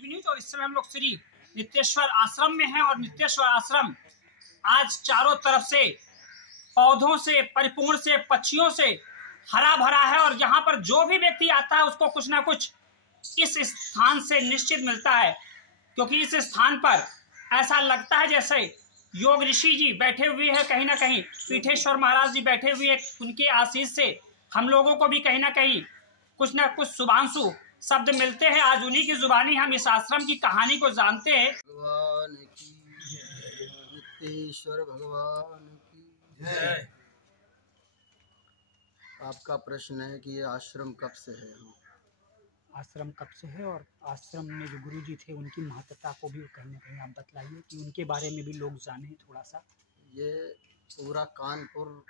News. और इस समय हम लोग श्री नित्येश्वर आश्रम में हैं और नित्येश्वर आश्रम आज चारों तरफ से पौधों से परिपूर्ण से पक्षियों से हरा भरा है और यहाँ पर जो भी व्यक्ति आता है उसको कुछ ना कुछ इस स्थान से निश्चित मिलता है, क्योंकि इस स्थान पर ऐसा लगता है जैसे योग ऋषि जी बैठे हुए हैं, कहीं ना कहीं पीठेश्वर महाराज जी बैठे हुए हैं। उनके आशीष से हम लोगों को भी कहीं ना कहीं कुछ ना कुछ शुभांशु शब्द मिलते हैं। आज उन्हीं की जुबानी हम इस आश्रम की कहानी को जानते हैं। भगवान की नित्येश्वर भगवान की जय। आपका प्रश्न है कि ये आश्रम कब से है? आश्रम कब से है और आश्रम में जो गुरु जी थे उनकी महत्ता को भी कहीं ना कहीं आप बतलाइए कि उनके बारे में भी लोग जाने थोड़ा सा। ये पूरा कानपुर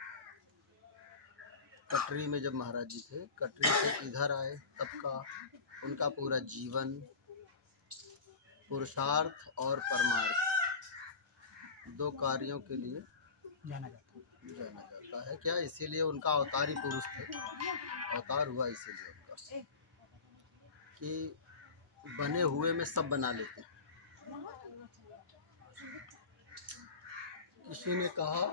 कटरी में जब महाराज जी थे, कटरी से इधर आए तब का उनका पूरा जीवन, पुरुषार्थ और परमार्थ दो कार्यों के लिए जाना जाता है। क्या इसीलिए उनका अवतारी पुरुष थे, अवतार हुआ इसीलिए उनका कि बने हुए में सब बना लेते हैं। किसी ने कहा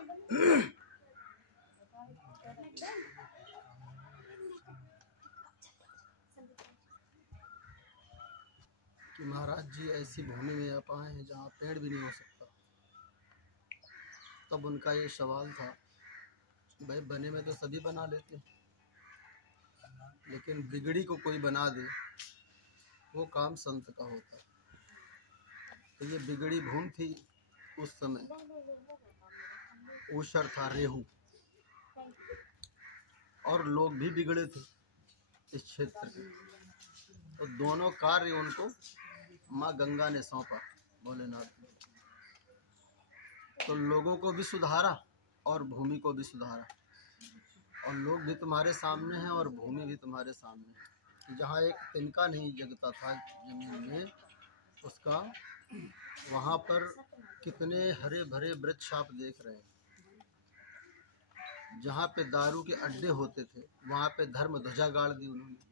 कि महाराज जी ऐसी भूमि में आप आए हैं जहाँ पेड़ भी नहीं हो सकता। तब उनका ये सवाल था, भाई बने में तो सभी बना लेते हैं, लेकिन बिगड़ी को कोई बना दे वो काम संत का होता है। तो ये बिगड़ी भूमि थी उस समय, ऊषर था, रेहू, और लोग भी बिगड़े थे इस क्षेत्र के। तो दोनों कार्य उनको माँ गंगा ने सौंपा, भोलेनाथ ने। तो लोगों को भी सुधारा और भूमि को भी सुधारा, और लोग भी तुम्हारे सामने हैं और भूमि भी तुम्हारे सामने है। जहाँ एक तिनका नहीं जगता था जमीन में, उसका वहाँ पर कितने हरे भरे वृक्ष आप देख रहे हैं। जहाँ पे दारू के अड्डे होते थे वहाँ पे धर्म ध्वजा गाड़ दी उन्होंने।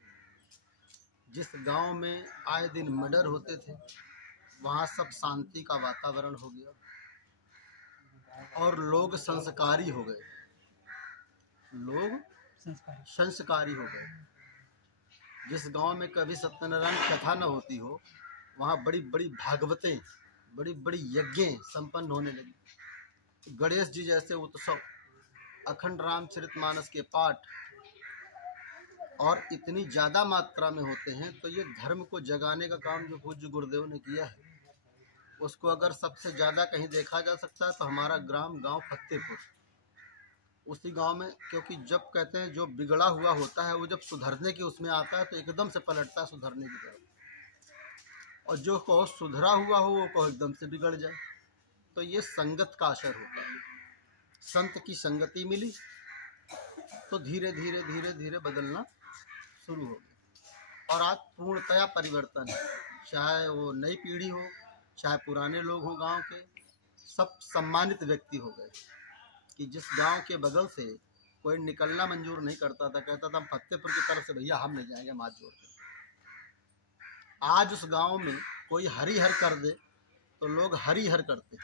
जिस गांव में आए दिन मर्डर होते थे वहाँ सब शांति का वातावरण हो गया और लोग संस्कारी हो गए, लोग संस्कारी हो गए। जिस गांव में कभी सत्यनारायण कथा न होती हो वहाँ बड़ी बड़ी भागवतें, बड़ी बड़ी यज्ञें संपन्न होने लगी। गणेश जी जैसे उत्सव, अखंड रामचरितमानस के पाठ और इतनी ज़्यादा मात्रा में होते हैं। तो ये धर्म को जगाने का काम जो पूज्य गुरुदेव ने किया है, उसको अगर सबसे ज़्यादा कहीं देखा जा सकता है तो हमारा गांव फतेहपुर, उसी गांव में। क्योंकि जब कहते हैं जो बिगड़ा हुआ होता है वो जब सुधरने की उसमें आता है तो एकदम से पलटता है सुधरने की तरफ, और जो को सुधरा हुआ हो वो को एकदम से बिगड़ जाए। तो ये संगत का असर होता है। संत की संगति मिली तो धीरे धीरे धीरे धीरे बदलना शुरू हो गया, और आज पूर्णतया परिवर्तन है। चाहे वो नई पीढ़ी हो, चाहे पुराने लोग हों, गांव के सब सम्मानित व्यक्ति हो गए। कि जिस गांव के बगल से कोई निकलना मंजूर नहीं करता था, कहता था हम फतेहपुर की तरफ से भैया हम नहीं जाएंगे, हाथ जोड़ के। आज उस गांव में कोई हरिहर कर दे तो लोग हरिहर करते हैं,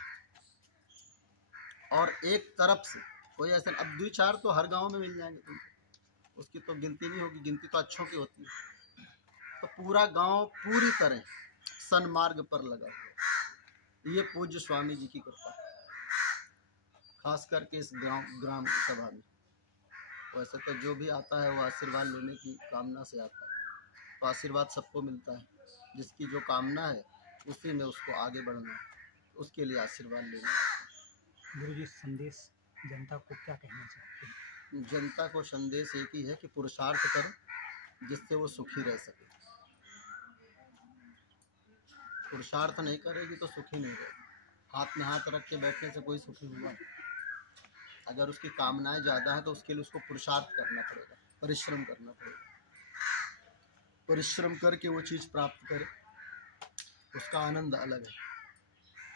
और एक तरफ से कोई ऐसा, अब 2-4 तो हर गांव में मिल जाएंगे तुमको, उसकी तो गिनती नहीं होगी, गिनती तो अच्छों की होती है। तो पूरा गांव पूरी तरह सन्मार्ग पर लगा हुआ। ये पूज्य स्वामी जी की कृपा, खास करके इस ग्राम सभा में। वैसे तो जो भी आता है वो आशीर्वाद लेने की कामना से आता है, तो आशीर्वाद सबको मिलता है। जिसकी जो कामना है उसी में उसको आगे बढ़ना है, उसके लिए आशीर्वाद लेना है। गुरुजी संदेश जनता को क्या कहना चाहते हैं? जनता को संदेश एक ही है कि पुरुषार्थ करो जिससे वो सुखी रह सके। पुरुषार्थ नहीं करेगी तो सुखी नहीं रहेगी। हाथ में हाथ रख के बैठने से कोई सुखी हुआ नहीं। अगर उसकी कामनाएं ज़्यादा हैं तो उसके लिए उसको पुरुषार्थ करना पड़ेगा, परिश्रम करना पड़ेगा। परिश्रम करके वो चीज़ प्राप्त करे, उसका आनंद अलग है।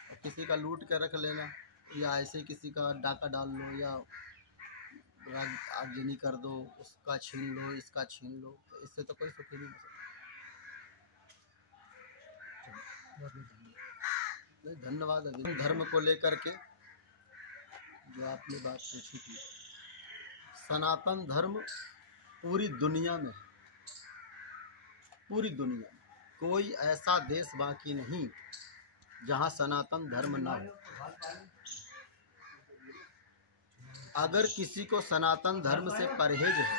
और किसी का लूट के रख लेना, या ऐसे किसी का डाका डाल लो, या आगजनी कर दो, उसका छीन लो, इसका छीन लो, तो इससे तो कोई सुखी नहीं हो सकता। धन्यवाद। अभी धर्म को लेकर के जो आपने बात पूछी थी, सनातन धर्म पूरी दुनिया में है। पूरी दुनिया में कोई ऐसा देश बाकी नहीं जहाँ सनातन धर्म ना हो। अगर किसी को सनातन धर्म से परहेज है,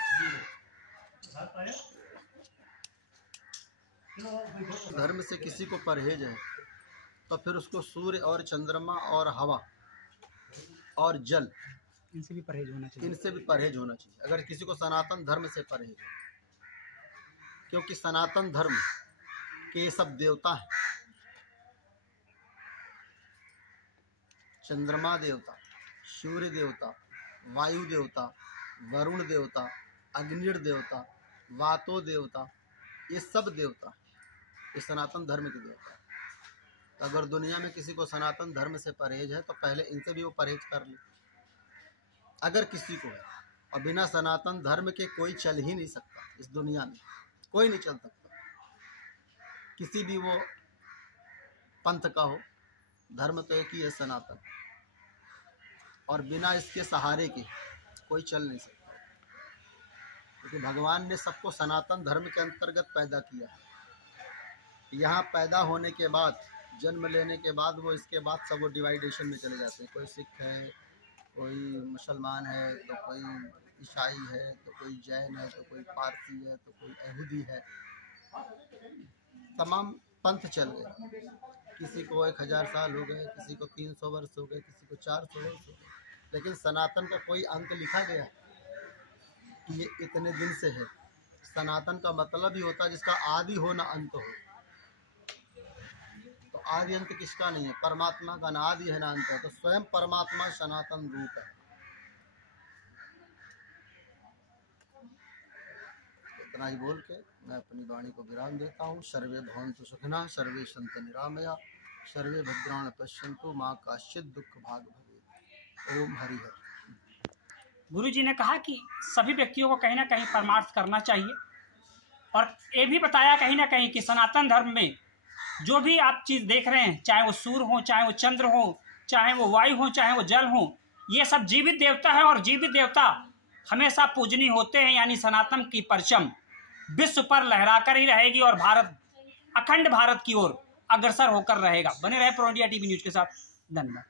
धर्म से किसी को परहेज है, तो फिर उसको सूर्य और चंद्रमा और हवा और जल, इनसे भी परहेज होना चाहिए। इनसे भी परहेज होना चाहिए अगर किसी को सनातन धर्म से परहेज है। क्योंकि सनातन धर्म के ये सब देवता हैं, चंद्रमा देवता, सूर्य देवता, वायु देवता, वरुण देवता, अग्नि देवता, वातो देवता, ये सब देवता ये सनातन धर्म के देवता। तो अगर दुनिया में किसी को सनातन धर्म से परहेज है तो पहले इनसे भी वो परहेज कर ले। अगर किसी को है, और बिना सनातन धर्म के कोई चल ही नहीं सकता इस दुनिया में, कोई नहीं चल सकता। किसी भी वो पंथ का हो, धर्म तो एक ही है, सनातन, और बिना इसके सहारे के कोई चल नहीं सकता। क्योंकि भगवान ने सबको सनातन धर्म के अंतर्गत पैदा किया है। यहाँ पैदा होने के बाद, जन्म लेने के बाद वो इसके बाद सब वो डिवाइडेशन में चले जाते हैं। कोई सिख है, कोई मुसलमान है, तो कोई ईसाई है, तो कोई जैन है, तो कोई पारसी है, तो कोई यहूदी है। तमाम पंथ चल गए। किसी को 1000 साल हो गए, किसी को 300 वर्ष हो गए, किसी को 400 वर्ष हो गए, लेकिन सनातन का कोई अंक लिखा गया कि ये इतने दिन से है। सनातन का मतलब ही होता है जिसका आदि हो ना अंत हो। तो आदि अंत किसका नहीं है, परमात्मा का ना आदि है ना अंत है। तो स्वयं परमात्मा सनातन रूप है। इतना ही बोल के मैं अपनी वाणी को विराम देता हूँ। सर्वे भवन्तु सुखिनः, सर्वे सन्तु निरामया, सर्वे भद्राणि पश्यन्तु, मा कश्चित् दुःख भाग् भवेत्। ओम हरिहर। गुरु जी ने कहा कि सभी व्यक्तियों को कहीं ना कहीं परमार्थ करना चाहिए, और ये भी बताया कहीं ना कहीं कि सनातन धर्म में जो भी आप चीज़ देख रहे हैं, चाहे वो सूर्य हो, चाहे वो चंद्र हो, चाहे वो वायु हो, चाहे वो जल हो, ये सब जीवित देवता है, और जीवित देवता हमेशा पूजनीय होते हैं। यानी सनातन की परचम विश्व पर लहराकर ही रहेगी, और भारत, अखंड भारत की ओर अग्रसर होकर रहेगा। बने रहे प्रो इंडिया टीवी न्यूज के साथ। धन्यवाद।